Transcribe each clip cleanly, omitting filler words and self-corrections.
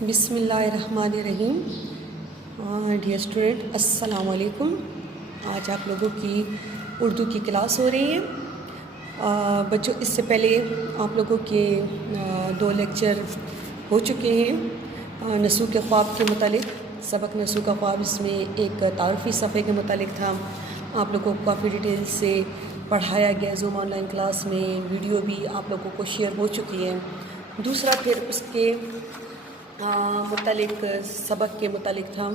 بسم اللہ الرحمن الرحیم۔ ڈیئر اسٹوڈنٹ، السلام علیکم۔ آج آپ لوگوں کی اردو کی کلاس ہو رہی ہے۔ بچوں، اس سے پہلے آپ لوگوں کے 2 لیکچر ہو چکے ہیں نسو کے خواب کے متعلق۔ سبق نسو کا خواب، اس میں ایک تعارفی صفحے کے متعلق تھا۔ آپ لوگوں کو کافی ڈیٹیل سے پڑھایا گیا زوم آن لائن کلاس میں، ویڈیو بھی آپ لوگوں کو شیئر ہو چکی ہے۔ دوسرا پھر اس کے متعلق سبق کے متعلق تھا،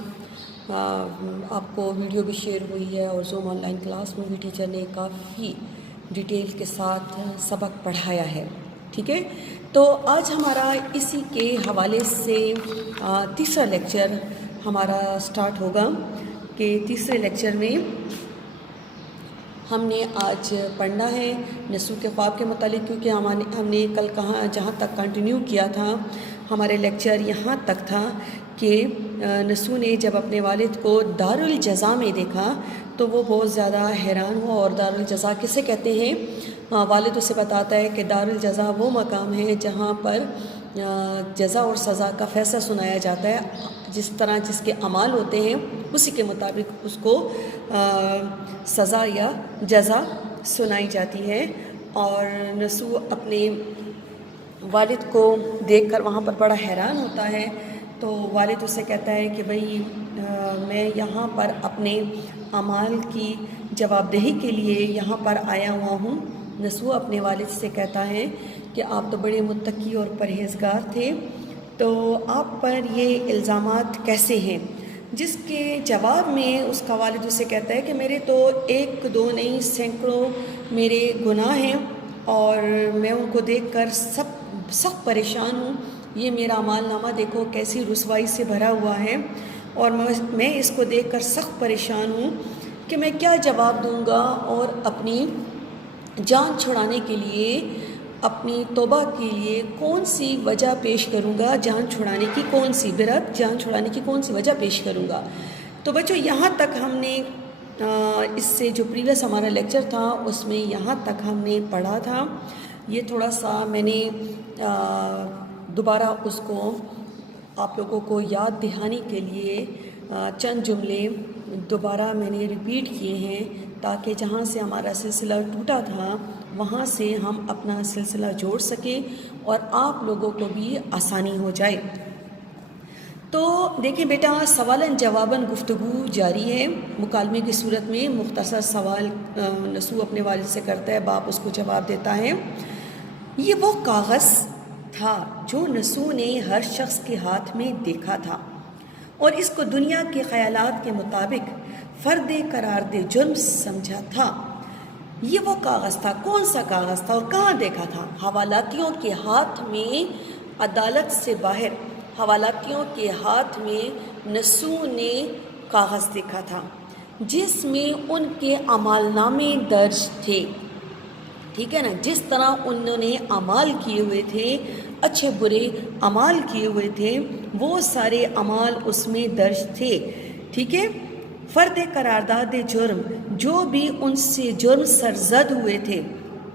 آپ کو ویڈیو بھی شیئر ہوئی ہے اور زوم آن لائن کلاس میں بھی ٹیچر نے کافی ڈیٹیل کے ساتھ سبق پڑھایا ہے، ٹھیک ہے۔ تو آج ہمارا اسی کے حوالے سے تیسرا لیکچر ہمارا سٹارٹ ہوگا کہ تیسرے لیکچر میں ہم نے آج پڑھنا ہے نسو کے خواب کے متعلق، کیونکہ ہم نے کل جہاں تک کنٹینیو کیا تھا، ہمارے لیکچر یہاں تک تھا کہ نسو نے جب اپنے والد کو دارالجزا میں دیکھا تو وہ بہت زیادہ حیران ہوا۔ اور دارالجزا کسے کہتے ہیں؟ والد اسے بتاتا ہے کہ دارالجزا وہ مقام ہے جہاں پر جزا اور سزا کا فیصلہ سنایا جاتا ہے۔ جس طرح جس کے اعمال ہوتے ہیں اسی کے مطابق اس کو سزا یا جزا سنائی جاتی ہے۔ اور نسو اپنے والد کو دیکھ کر وہاں پر بڑا حیران ہوتا ہے، تو والد اسے کہتا ہے کہ بھئی میں یہاں پر اپنے اعمال کی جواب دہی کے لیے یہاں پر آیا ہوا ہوں۔ نسو اپنے والد سے کہتا ہے کہ آپ تو بڑے متقی اور پرہیزگار تھے، تو آپ پر یہ الزامات کیسے ہیں؟ جس کے جواب میں اس کا والد اسے کہتا ہے کہ میرے تو 1 2 نہیں سینکڑوں میرے گناہ ہیں، اور میں ان کو دیکھ کر سخت پریشان ہوں۔ یہ میرا اعمال نامہ دیکھو کیسی رسوائی سے بھرا ہوا ہے، اور میں اس کو دیکھ کر سخت پریشان ہوں کہ میں کیا جواب دوں گا، اور اپنی جان چھڑانے کے لیے، اپنی توبہ کے لیے کون سی وجہ پیش کروں گا، جان چھڑانے کی کون سی برت، جان چھڑانے کی کون سی وجہ پیش کروں گا۔ تو بچوں، یہاں تک ہم نے اس سے جو پریویس ہمارا لیکچر تھا اس میں یہاں تک ہم نے پڑھا تھا۔ یہ تھوڑا سا میں نے دوبارہ اس کو آپ لوگوں کو یاد دہانی کے لیے چند جملے دوبارہ میں نے ریپیٹ کیے ہیں، تاکہ جہاں سے ہمارا سلسلہ ٹوٹا تھا وہاں سے ہم اپنا سلسلہ جوڑ سکیں اور آپ لوگوں کو بھی آسانی ہو جائے۔ تو دیکھیں بیٹا، سوالن جواباً گفتگو جاری ہے۔ مکالمے کی صورت میں مختصر سوال نسو اپنے والد سے کرتا ہے، باپ اس کو جواب دیتا ہے۔ یہ وہ کاغذ تھا جو نسو نے ہر شخص کے ہاتھ میں دیکھا تھا، اور اس کو دنیا کے خیالات کے مطابق فرد قرار دے جرم سمجھا تھا۔ یہ وہ کاغذ تھا، کون سا کاغذ تھا اور کہاں دیکھا تھا؟ حوالاتیوں کے ہاتھ میں، عدالت سے باہر حوالاتیوں کے ہاتھ میں نسو نے کاغذ دیکھا تھا جس میں ان کے اعمال نامے درج تھے، ٹھیک ہے نا؟ جس طرح انہوں نے اعمال کیے ہوئے تھے، اچھے برے اعمال کیے ہوئے تھے، وہ سارے اعمال اس میں درج تھے، ٹھیک ہے۔ فرد قرارداد جرم، جو بھی ان سے جرم سرزد ہوئے تھے،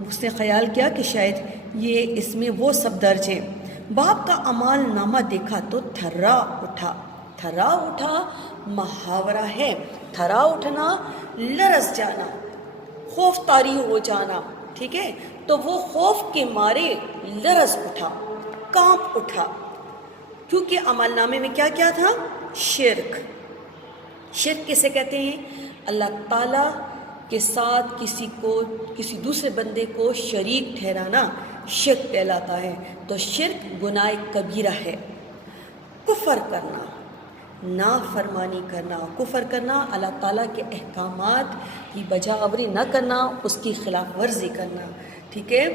اس نے خیال کیا کہ شاید یہ اس میں وہ سب درج ہیں۔ باپ کا اعمال نامہ دیکھا تو تھرا اٹھا۔ تھرا اٹھا محاورہ ہے، تھرا اٹھنا، لرز جانا، خوف طاری ہو جانا، ٹھیک ہے۔ تو وہ خوف کے مارے لرز اٹھا، کانپ اٹھا، کیونکہ عمل نامے میں کیا کیا تھا؟ شرک۔ شرک کسے کہتے ہیں؟ اللہ تعالیٰ کے ساتھ کسی دوسرے بندے کو شریک ٹھہرانا شرک کہلاتا ہے۔ تو شرک گناہ کبیرہ ہے۔ کفر کرنا، نافرمانی کرنا، کفر کرنا، اللہ تعالیٰ کے احکامات کی بجا آوری نہ کرنا، اس کی خلاف ورزی کرنا، ٹھیک ہے۔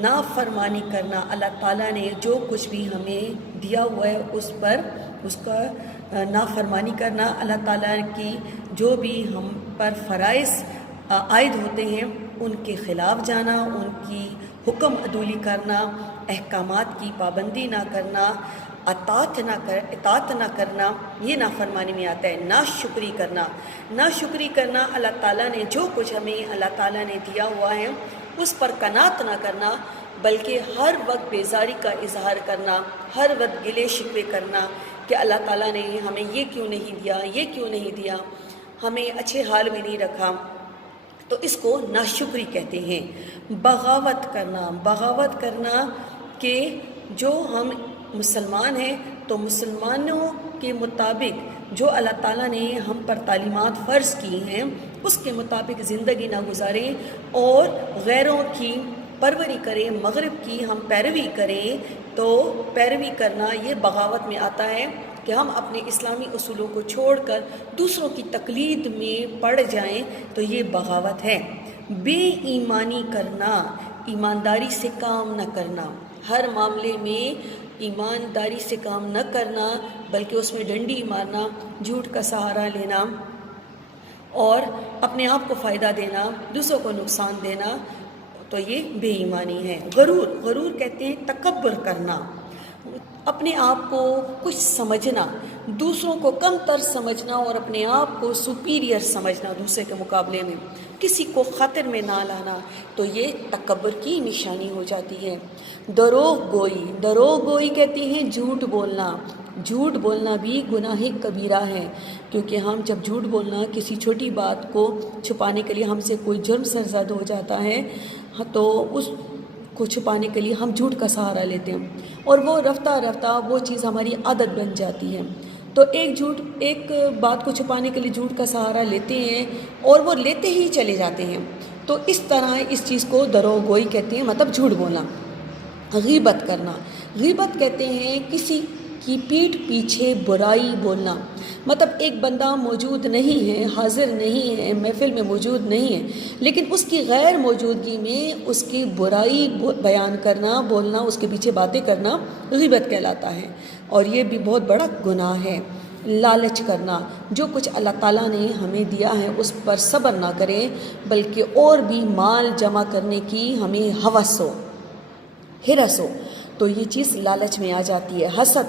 نافرمانی کرنا، اللہ تعالیٰ نے جو کچھ بھی ہمیں دیا ہوا ہے اس کا نافرمانی کرنا، اللہ تعالیٰ کی جو بھی ہم پر فرائض عائد ہوتے ہیں ان کے خلاف جانا، ان کی حکم عدولی کرنا، احکامات کی پابندی نہ کرنا، اطاعت نہ کرنا، یہ نافرمانی میں آتا ہے۔ ناشکری کرنا، ناشکری کرنا، اللہ تعالیٰ نے جو کچھ ہمیں اللہ تعالیٰ نے دیا ہوا ہے اس پر قناعت نہ کرنا، بلکہ ہر وقت بیزاری کا اظہار کرنا، ہر وقت گلے شکوے کرنا کہ اللہ تعالیٰ نے ہمیں یہ کیوں نہیں دیا، یہ کیوں نہیں دیا، ہمیں اچھے حال میں نہیں رکھا، تو اس کو ناشکری کہتے ہیں۔ بغاوت کرنا کہ جو ہم مسلمان ہیں تو مسلمانوں کے مطابق جو اللہ تعالیٰ نے ہم پر تعلیمات فرض کی ہیں اس کے مطابق زندگی نہ گزاریں اور غیروں کی پروری کریں، مغرب کی ہم پیروی کریں، تو پیروی کرنا یہ بغاوت میں آتا ہے کہ ہم اپنے اسلامی اصولوں کو چھوڑ کر دوسروں کی تقلید میں پڑ جائیں، تو یہ بغاوت ہے۔ بے ایمانی کرنا، ایمانداری سے کام نہ کرنا، ہر معاملے میں ایمانداری سے کام نہ کرنا بلکہ اس میں ڈنڈی مارنا، جھوٹ کا سہارا لینا اور اپنے آپ کو فائدہ دینا، دوسروں کو نقصان دینا، تو یہ بے ایمانی ہے۔ غرور کہتے ہیں تکبر کرنا، اپنے آپ کو کچھ سمجھنا، دوسروں کو کم تر سمجھنا اور اپنے آپ کو سپیریئر سمجھنا دوسرے کے مقابلے میں، کسی کو خاطر میں نہ لانا، تو یہ تکبر کی نشانی ہو جاتی ہے۔ دروغ گوئی کہتے ہیں جھوٹ بولنا بھی گناہ کبیرہ ہے، کیونکہ ہم جب جھوٹ بولنا کسی چھوٹی بات کو چھپانے کے لیے ہم سے کوئی جرم سرزد ہو جاتا ہے تو اس کو چھپانے کے لیے ہم جھوٹ کا سہارا لیتے ہیں اور وہ رفتہ وہ چیز ہماری عادت بن جاتی ہے، تو ایک بات کو چھپانے کے لیے جھوٹ کا سہارا لیتے ہیں اور وہ لیتے ہی چلے جاتے ہیں، تو اس طرح اس چیز کو دروغ گوئی کہتے ہیں، مطلب جھوٹ بولنا۔ غیبت کرنا، غیبت کہتے ہیں کسی کی پیٹھ پیچھے برائی بولنا، مطلب ایک بندہ موجود نہیں ہے، حاضر نہیں ہے، محفل میں موجود نہیں ہے، لیکن اس کی غیر موجودگی میں اس کی برائی بیان کرنا، بولنا، اس کے پیچھے باتیں کرنا غیبت کہلاتا ہے، اور یہ بھی بہت بڑا گناہ ہے۔ لالچ کرنا، جو کچھ اللہ تعالیٰ نے ہمیں دیا ہے اس پر صبر نہ کریں بلکہ اور بھی مال جمع کرنے کی ہمیں ہرس ہو، تو یہ چیز لالچ میں آ جاتی ہے۔ حسد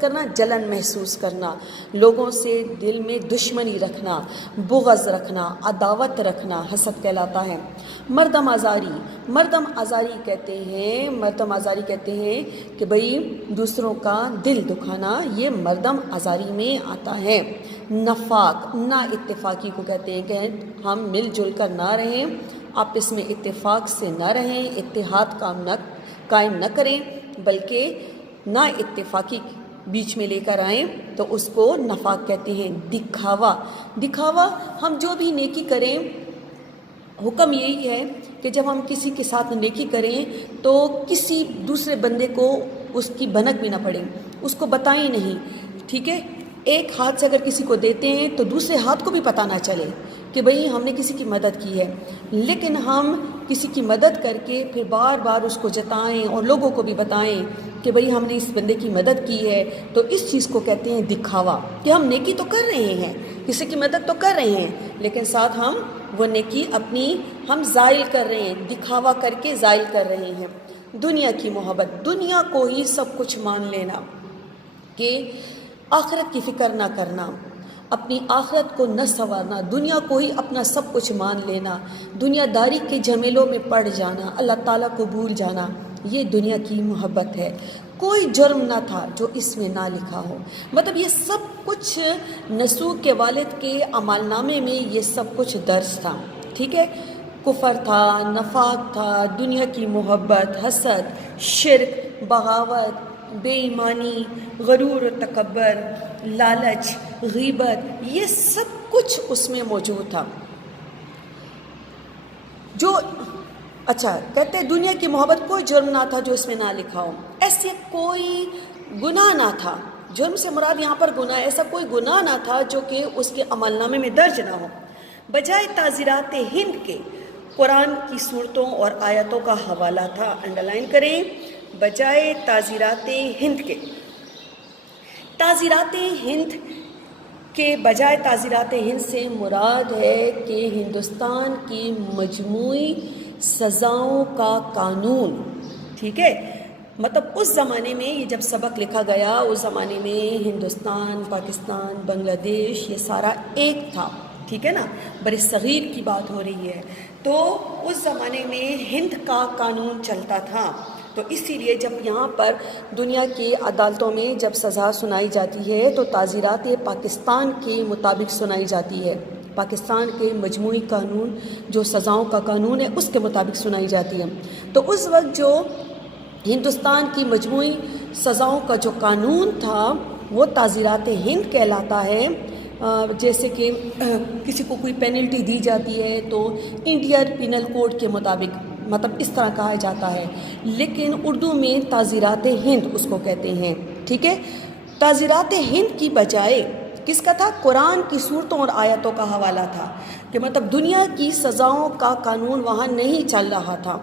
کرنا جلن محسوس کرنا، لوگوں سے دل میں دشمنی رکھنا، بغض رکھنا، عداوت رکھنا حسد کہلاتا ہے۔ مردم آزاری کہتے ہیں کہ بھئی دوسروں کا دل دکھانا، یہ مردم آزاری میں آتا ہے۔ نفاق، نا اتفاقی کو کہتے ہیں کہ ہم مل جل کر نہ رہیں، آپس میں اتفاق سے نہ رہیں، اتحاد قائم نہ کریں بلکہ نا اتفاقی بیچ میں لے کر آئیں، تو اس کو نفاق کہتے ہیں۔ دکھاوا، ہم جو بھی نیکی کریں، حکم یہی ہے کہ جب ہم کسی کے ساتھ نیکی کریں تو کسی دوسرے بندے کو اس کی بھنک بھی نہ پڑے، اس کو بتائیں نہیں، ٹھیک ہے؟ ایک ہاتھ سے اگر کسی کو دیتے ہیں تو دوسرے ہاتھ کو بھی پتہ نہ چلے کہ بھئی ہم نے کسی کی مدد کی ہے، لیکن ہم کسی کی مدد کر کے پھر بار بار اس کو جتائیں اور لوگوں کو بھی بتائیں کہ بھئی ہم نے اس بندے کی مدد کی ہے، تو اس چیز کو کہتے ہیں دکھاوا، کہ ہم نیکی تو کر رہے ہیں، کسی کی مدد تو کر رہے ہیں، لیکن ساتھ ہم وہ نیکی اپنی ہم زائل کر رہے ہیں، دکھاوا کر کے زائل کر رہے ہیں۔ دنیا کی محبت، دنیا کو ہی سب کچھ مان لینا، کہ آخرت کی فکر نہ کرنا، اپنی آخرت کو نہ سنوارنا، دنیا کو ہی اپنا سب کچھ مان لینا، دنیا داری کے جھمیلوں میں پڑ جانا، اللہ تعالیٰ کو بھول جانا، یہ دنیا کی محبت ہے۔ کوئی جرم نہ تھا جو اس میں نہ لکھا ہو، مطلب یہ سب کچھ نسوح کے والد کے اعمال نامے میں یہ سب کچھ درج تھا، ٹھیک ہے؟ کفر تھا، نفاق تھا، دنیا کی محبت، حسد، شرک، بغاوت، بے ایمانی، غرور و تکبر، لالچ، غیبت، یہ سب کچھ اس میں موجود تھا۔ کہتے ہیں دنیا کی محبت، کوئی جرم نہ تھا جو اس میں نہ لکھا ہو، ایسے کوئی گناہ نہ تھا، جرم سے مراد یہاں پر گناہ، ایسا کوئی گناہ نہ تھا جو کہ اس کے عمل نامے میں درج نہ ہو۔ بجائے تعزیرات ہند کے قرآن کی صورتوں اور آیتوں کا حوالہ تھا، انڈرلائن کریں، بجائے تعزیرات ہند کے، تعزیرات ہند کے بجائے تعزیرات ہند سے مراد ہے کہ ہندوستان کی مجموعی سزاؤں کا قانون، ٹھیک ہے؟ مطلب اس زمانے میں یہ جب سبق لکھا گیا، اس زمانے میں ہندوستان، پاکستان، بنگلہ دیش یہ سارا ایک تھا، ٹھیک ہے نا، بر صغیر کی بات ہو رہی ہے. تو اس زمانے میں ہند کا قانون چلتا تھا. تو اسی لیے جب یہاں پر دنیا کی عدالتوں میں جب سزا سنائی جاتی ہے تو تعزیرات پاکستان کے مطابق سنائی جاتی ہے. پاکستان کے مجموعی قانون جو سزاؤں کا قانون ہے اس کے مطابق سنائی جاتی ہے. تو اس وقت جو ہندوستان کی مجموعی سزاؤں کا جو قانون تھا وہ تعزیرات ہند کہلاتا ہے. جیسے کہ کسی کو کوئی پینلٹی دی جاتی ہے تو انڈین پینل کوڈ کے مطابق، مطلب اس طرح کہا جاتا ہے، لیکن اردو میں تعزیرات ہند اس کو کہتے ہیں. ٹھیک ہے. تعزیرات ہند کی بجائے کس کا تھا؟ قرآن کی صورتوں اور آیتوں کا حوالہ تھا، کہ مطلب دنیا کی سزاؤں کا قانون وہاں نہیں چل رہا تھا،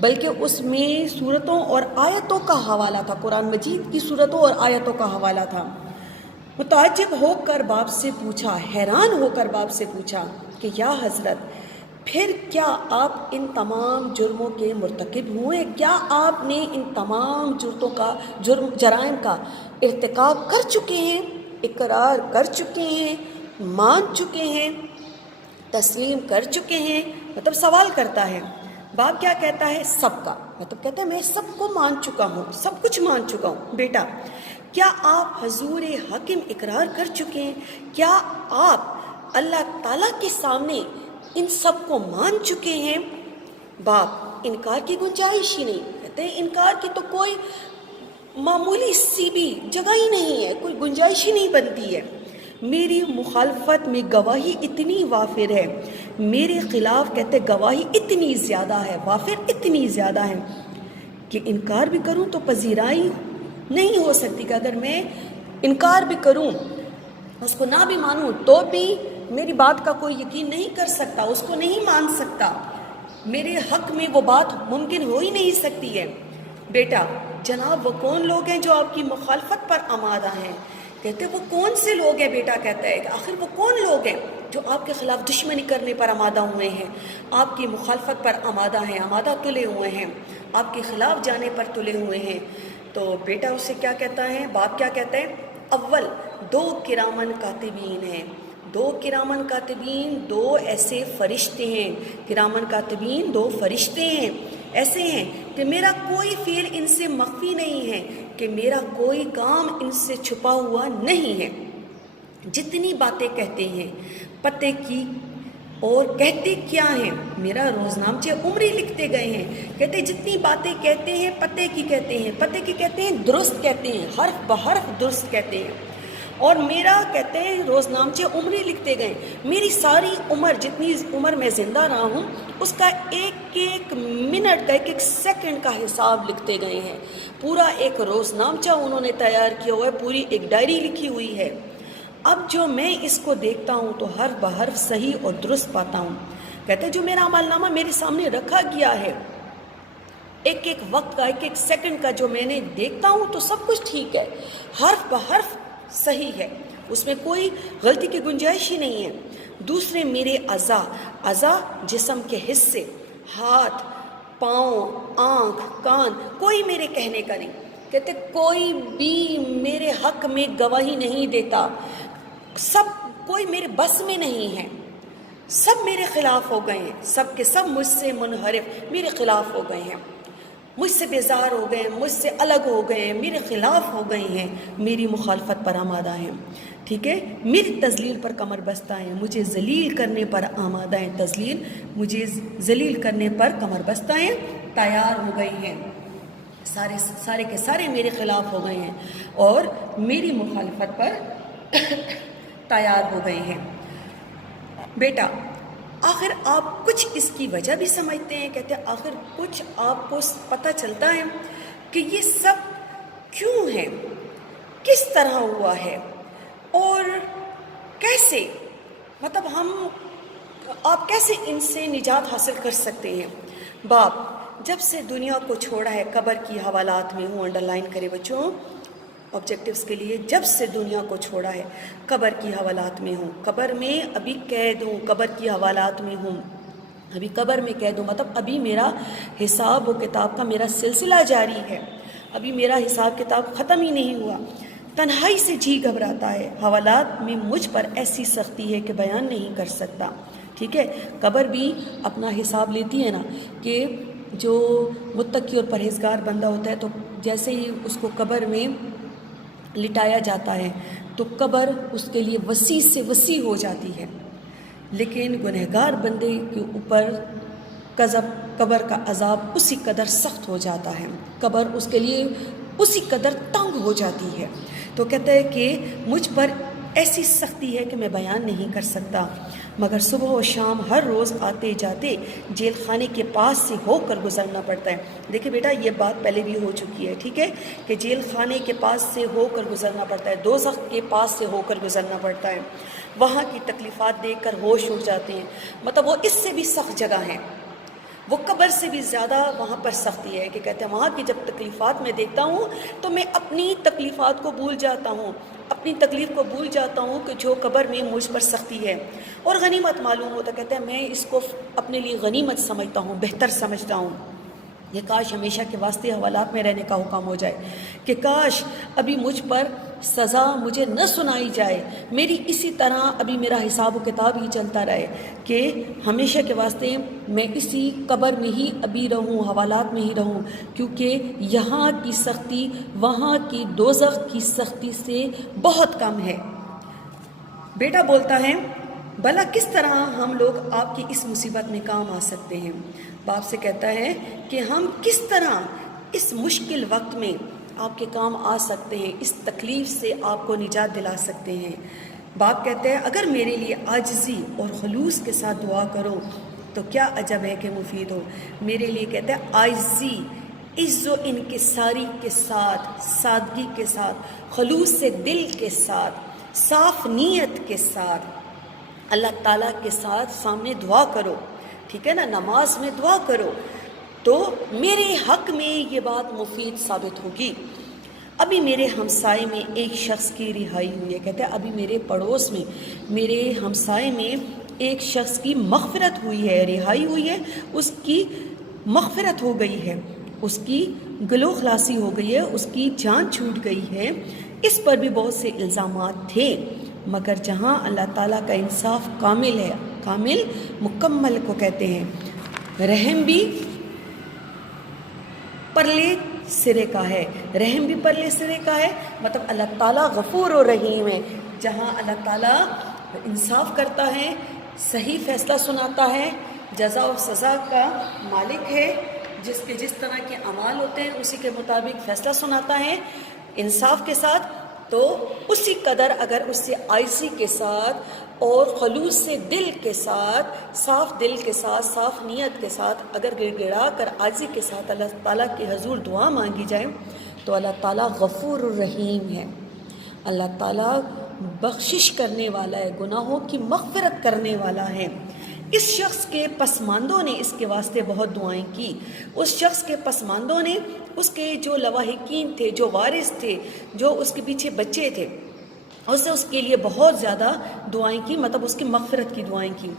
بلکہ اس میں صورتوں اور آیتوں کا حوالہ تھا، قرآن مجید کی صورتوں اور آیتوں کا حوالہ تھا. متعجب ہو کر باپ سے پوچھا، حیران ہو کر باپ سے پوچھا کہ یا حضرت، پھر کیا آپ ان تمام جرموں کے مرتکب ہوئے؟ کیا آپ نے ان تمام جرائم کا ارتکاب کر چکے ہیں، اقرار کر چکے ہیں، مان چکے ہیں، تسلیم کر چکے ہیں؟ مطلب سوال کرتا ہے. باپ کیا کہتا ہے؟ سب کا. مطلب کہتا ہے میں سب کو مان چکا ہوں، سب کچھ مان چکا ہوں. بیٹا کیا آپ حضور حاکم اقرار کر چکے ہیں؟ کیا آپ اللہ تعالیٰ کے سامنے ان سب کو مان چکے ہیں؟ باپ انکار کی گنجائش ہی نہیں. کہتے ہیں انکار کی تو کوئی معمولی سی بھی جگہ ہی نہیں ہے، کوئی گنجائش ہی نہیں بنتی ہے. میری مخالفت میں گواہی اتنی وافر ہے، میرے خلاف کہتے گواہی اتنی زیادہ ہے، وافر اتنی زیادہ ہے کہ انکار بھی کروں تو پذیرائی نہیں ہو سکتی. کہ اگر میں انکار بھی کروں، اس کو نہ بھی مانوں، تو بھی میری بات کا کوئی یقین نہیں کر سکتا، اس کو نہیں مان سکتا، میرے حق میں وہ بات ممکن ہو ہی نہیں سکتی ہے. بیٹا جناب وہ کون لوگ ہیں جو آپ کی مخالفت پر آمادہ ہیں؟ کہتے وہ کون سے لوگ ہیں؟ بیٹا کہتا ہے کہ آخر وہ کون لوگ ہیں جو آپ کے خلاف دشمنی کرنے پر آمادہ ہوئے ہیں، آپ کی مخالفت پر آمادہ ہیں، آمادہ تلے ہوئے ہیں، آپ کے خلاف جانے پر تلے ہوئے ہیں. تو بیٹا اسے کیا کہتا ہے؟ باپ کیا کہتا ہے؟ اول 2 کرامن کاتبین ہیں. 2 کرامن کاتبین 2 ایسے فرشتے ہیں. کرامن کاتبین 2 فرشتے ہیں، ایسے ہیں کہ میرا کوئی فعل ان سے مخفی نہیں ہے، کہ میرا کوئی کام ان سے چھپا ہوا نہیں ہے. جتنی باتیں کہتے ہیں پتے کی اور کہتے کیا ہیں، میرا روزنامچے عمری لکھتے گئے ہیں. کہتے جتنی باتیں کہتے ہیں پتے کی کہتے ہیں، پتے کی کہتے ہیں درست کہتے ہیں، حرف بحرف درست کہتے ہیں. اور میرا کہتے ہیں روزنامچے عمری لکھتے گئے. میری ساری عمر، جتنی عمر میں زندہ رہا ہوں، اس کا ایک ایک منٹ کا، ایک ایک سیکنڈ کا حساب لکھتے گئے ہیں. پورا ایک روزنامچہ انہوں نے تیار کیا ہوا ہے، پوری ایک ڈائری لکھی ہوئی ہے. اب جو میں اس کو دیکھتا ہوں تو حرف بحرف صحیح اور درست پاتا ہوں. کہتے جو میرا عمل نامہ میرے سامنے رکھا گیا ہے، ایک ایک وقت کا، ایک ایک سیکنڈ کا جو میں نے دیکھتا ہوں تو سب کچھ ٹھیک ہے، حرف بحرف صحیح ہے، اس میں کوئی غلطی کی گنجائش ہی نہیں ہے. دوسرے میرے اعضاء جسم کے حصے، ہاتھ، پاؤں، آنکھ، کان، کوئی میرے کہنے کا نہیں. کہتے کوئی بھی میرے حق میں گواہی نہیں دیتا، سب کوئی میرے بس میں نہیں ہے، سب میرے خلاف ہو گئے ہیں، سب کے سب مجھ سے منحرف میرے خلاف ہو گئے ہیں، مجھ سے بیزار ہو گئے ہیں، مجھ سے الگ ہو گئے ہیں، میرے خلاف ہو گئے ہیں، میری مخالفت پر آمادہ ہیں. ٹھیک ہے. میری تذلیل پر کمر بستہ ہیں، مجھے ذلیل کرنے پر آمادہ ہیں، مجھے ذلیل کرنے پر کمر بستہ ہیں، تیار ہو گئے ہیں، سارے کے سارے میرے خلاف ہو گئے ہیں اور میری مخالفت پر تیار ہو گئے ہیں. بیٹا آخر آپ کچھ اس کی وجہ بھی سمجھتے ہیں؟ کہتے ہیں آخر کچھ آپ کو پتہ چلتا ہے کہ یہ سب کیوں ہے، کس طرح ہوا ہے اور کیسے، مطلب آپ کیسے ان سے نجات حاصل کر سکتے ہیں؟ باپ جب سے دنیا کو چھوڑا ہے، قبر کی حوالات میں ہوں، انڈر لائن کرے بچوں آبجیکٹیوز کے لیے، جب سے دنیا کو چھوڑا ہے قبر کی حوالات میں ہوں، قبر میں ابھی قید ہوں، قبر کی حوالات میں ہوں، ابھی قبر میں قید ہوں، مطلب ابھی میرا حساب و کتاب کا میرا سلسلہ جاری ہے، ابھی میرا حساب کتاب ختم ہی نہیں ہوا. تنہائی سے جی گھبراتا ہے، حوالات میں مجھ پر ایسی سختی ہے کہ بیان نہیں کر سکتا. ٹھیک ہے، قبر بھی اپنا حساب لیتی ہے نا، کہ جو متقی اور پرہیزگار بندہ ہوتا ہے تو جیسے ہی اس کو قبر میں لٹایا جاتا ہے تو قبر اس کے لیے وسیع سے وسیع ہو جاتی ہے، لیکن گنہگار بندے کے اوپر قبر کا عذاب اسی قدر سخت ہو جاتا ہے، قبر اس کے لیے اسی قدر تنگ ہو جاتی ہے. تو کہتا ہے کہ مجھ پر ایسی سختی ہے کہ میں بیان نہیں کر سکتا، مگر صبح و شام ہر روز آتے جاتے جیل خانے کے پاس سے ہو کر گزرنا پڑتا ہے. دیکھیں بیٹا، یہ بات پہلے بھی ہو چکی ہے، ٹھیک ہے، کہ جیل خانے کے پاس سے ہو کر گزرنا پڑتا ہے، دوزخ کے پاس سے ہو کر گزرنا پڑتا ہے. وہاں کی تکلیفات دیکھ کر ہوش اڑ جاتے ہیں، مطلب وہ اس سے بھی سخت جگہ ہے، وہ قبر سے بھی زیادہ وہاں پر سختی ہے، کہ کہتے ہیں وہاں کی جب تکلیفات میں دیکھتا ہوں تو میں اپنی تکلیفات کو بھول جاتا ہوں، اپنی تکلیف کو بھول جاتا ہوں کہ جو قبر میں مجھ پر سختی ہے. اور غنیمت معلوم ہوتا، کہتے ہیں میں اس کو اپنے لیے غنیمت سمجھتا ہوں، بہتر سمجھتا ہوں. یہ کاش ہمیشہ کے واسطے حوالات میں رہنے کا حکم ہو جائے، کہ کاش ابھی مجھ پر سزا مجھے نہ سنائی جائے، میری اسی طرح ابھی میرا حساب و کتاب ہی چلتا رہے، کہ ہمیشہ کے واسطے میں اسی قبر میں ہی ابھی رہوں، حوالات میں ہی رہوں، کیونکہ یہاں کی سختی وہاں کی دوزخ کی سختی سے بہت کم ہے. بیٹا بولتا ہے بھلا کس طرح ہم لوگ آپ کی اس مصیبت میں کام آ سکتے ہیں؟ باپ سے کہتا ہے کہ ہم کس طرح اس مشکل وقت میں آپ کے کام آ سکتے ہیں، اس تکلیف سے آپ کو نجات دلا سکتے ہیں. باپ کہتے ہیں اگر میرے لیے عاجزی اور خلوص کے ساتھ دعا کرو تو کیا عجب ہے کہ مفید ہو. میرے لیے کہتے ہیں عاجزی، عز و انکساری کے ساتھ، سادگی کے ساتھ، خلوص سے دل کے ساتھ، صاف نیت کے ساتھ اللہ تعالیٰ کے ساتھ سامنے دعا کرو، ٹھیک ہے نا، نماز میں دعا کرو تو میرے حق میں یہ بات مفید ثابت ہوگی. ابھی میرے ہمسائے میں ایک شخص کی رہائی ہوئی ہے، کہتے ہیں ابھی میرے پڑوس میں، میرے ہمسائے میں ایک شخص کی مغفرت ہوئی ہے، رہائی ہوئی ہے، اس کی مغفرت ہو گئی ہے، اس کی گلو خلاصی ہو گئی ہے، اس کی جان چھوٹ گئی ہے. اس پر بھی بہت سے الزامات تھے، مگر جہاں اللہ تعالیٰ کا انصاف کامل ہے، کامل مکمل کو کہتے ہیں، رحم بھی پرلے سرے کا ہے، رحم بھی پرلے سرے کا ہے، مطلب اللہ تعالیٰ غفور و رحیم ہے. جہاں اللہ تعالیٰ انصاف کرتا ہے، صحیح فیصلہ سناتا ہے، جزا و سزا کا مالک ہے، جس کے جس طرح کے اعمال ہوتے ہیں اسی کے مطابق فیصلہ سناتا ہے انصاف کے ساتھ، تو اسی قدر اگر اس سے عاجزی کے ساتھ اور خلوص سے دل کے ساتھ، صاف دل کے ساتھ، صاف نیت کے ساتھ اگر گڑ گڑا کر عاجزی کے ساتھ اللہ تعالیٰ کے حضور دعا مانگی جائے تو اللہ تعالیٰ غفور الرحیم ہے، اللہ تعالیٰ بخشش کرنے والا ہے، گناہوں کی مغفرت کرنے والا ہے. اس شخص کے پسماندوں نے اس کے واسطے بہت دعائیں کی، اس شخص کے پسماندوں نے، اس کے جو لواحقین تھے، جو وارث تھے، جو اس کے پیچھے بچے تھے، اس نے اس کے لیے بہت زیادہ دعائیں کی، مطلب اس کی مغفرت کی دعائیں کی.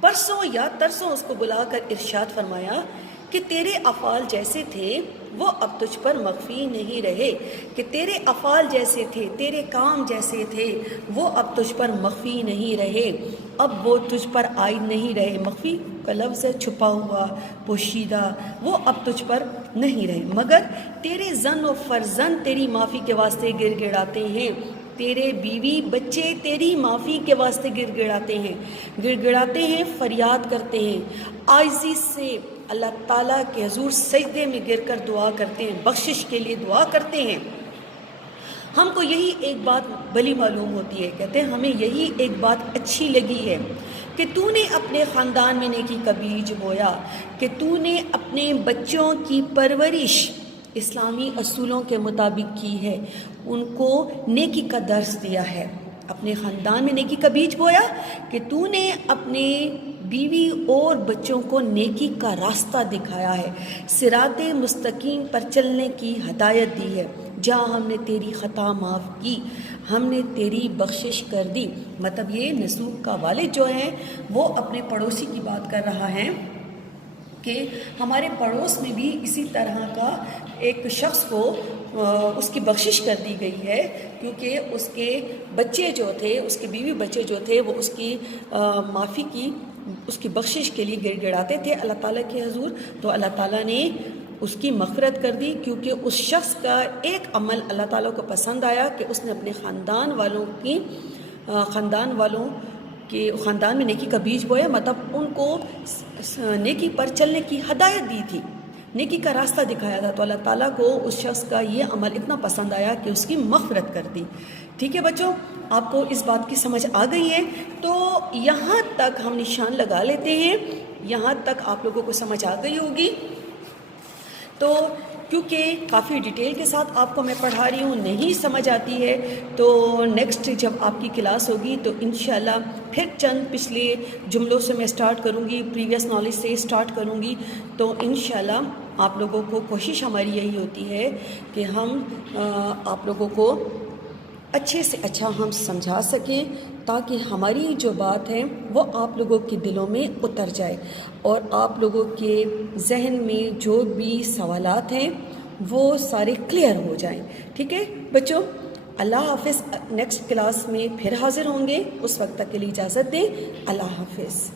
پرسوں یا ترسوں اس کو بلا کر ارشاد فرمایا کہ تیرے افعال جیسے تھے وہ اب تجھ پر مخفی نہیں رہے، کہ تیرے افعال جیسے تھے، تیرے کام جیسے تھے وہ اب تجھ پر مخفی نہیں رہے، اب وہ تجھ پر عائد نہیں رہے. مخفی کا لفظ ہے چھپا ہوا، پوشیدہ، وہ اب تجھ پر نہیں رہے، مگر تیرے زن و فرزند تیری معافی کے واسطے گر گڑاتے ہیں، تیرے بیوی بچے تیری معافی کے واسطے گر گڑاتے ہیں، گر گڑاتے ہیں، فریاد کرتے ہیں، عاجزی سے اللہ تعالیٰ کے حضور سجدے میں گر کر دعا کرتے ہیں، بخشش کے لیے دعا کرتے ہیں. ہم کو یہی ایک بات بھلی معلوم ہوتی ہے، کہتے ہیں ہمیں یہی ایک بات اچھی لگی ہے کہ تو نے اپنے خاندان میں نیکی کا بیج بویا، کہ تو نے اپنے بچوں کی پرورش اسلامی اصولوں کے مطابق کی ہے، ان کو نیکی کا درس دیا ہے. اپنے خاندان میں نیکی کا بیج بویا کہ تو نے اپنے بیوی اور بچوں کو نیکی کا راستہ دکھایا ہے، صراط مستقیم پر چلنے کی ہدایت دی ہے. جہاں ہم نے تیری خطا معاف کی، ہم نے تیری بخشش کر دی. مطلب یہ نسوک کا والد جو ہے وہ اپنے پڑوسی کی بات کر رہا ہے کہ ہمارے پڑوس میں بھی اسی طرح کا ایک شخص کو اس کی بخشش کر دی گئی ہے، کیونکہ اس کے بچے جو تھے، اس کے بیوی بچے جو تھے، وہ اس کی معافی کی، اس کی بخشش کے لیے گڑ گڑاتے تھے اللہ تعالیٰ کے حضور. تو اللہ تعالیٰ نے اس کی مغفرت کر دی، کیونکہ اس شخص کا ایک عمل اللہ تعالیٰ کو پسند آیا کہ اس نے اپنے خاندان میں نیکی کا بیج بویا، مطلب ان کو نیکی پر چلنے کی ہدایت دی تھی، نیکی کا راستہ دکھایا تھا. تو اللہ تعالیٰ کو اس شخص کا یہ عمل اتنا پسند آیا کہ اس کی مغفرت کر دی. ٹھیک ہے بچوں، آپ کو اس بات کی سمجھ آ گئی ہے؟ تو یہاں تک ہم نشان لگا لیتے ہیں، یہاں تک آپ لوگوں کو سمجھ آ گئی ہوگی. تو کیونکہ کافی ڈیٹیل کے ساتھ آپ کو میں پڑھا رہی ہوں، نہیں سمجھ آتی ہے تو نیکسٹ جب آپ کی کلاس ہوگی تو انشاءاللہ پھر چند پچھلے جملوں سے میں سٹارٹ کروں گی، پریویس نالج سے سٹارٹ کروں گی. تو انشاءاللہ آپ لوگوں کو کوشش ہماری یہی ہوتی ہے کہ ہم آپ لوگوں کو اچھے سے اچھا ہم سمجھا سکیں، تاکہ ہماری جو بات ہے وہ آپ لوگوں کے دلوں میں اتر جائے اور آپ لوگوں کے ذہن میں جو بھی سوالات ہیں وہ سارے کلیئر ہو جائیں. ٹھیک ہے بچوں، اللہ حافظ. نیکسٹ کلاس میں پھر حاضر ہوں گے، اس وقت تک کے لیے اجازت دیں. اللہ حافظ.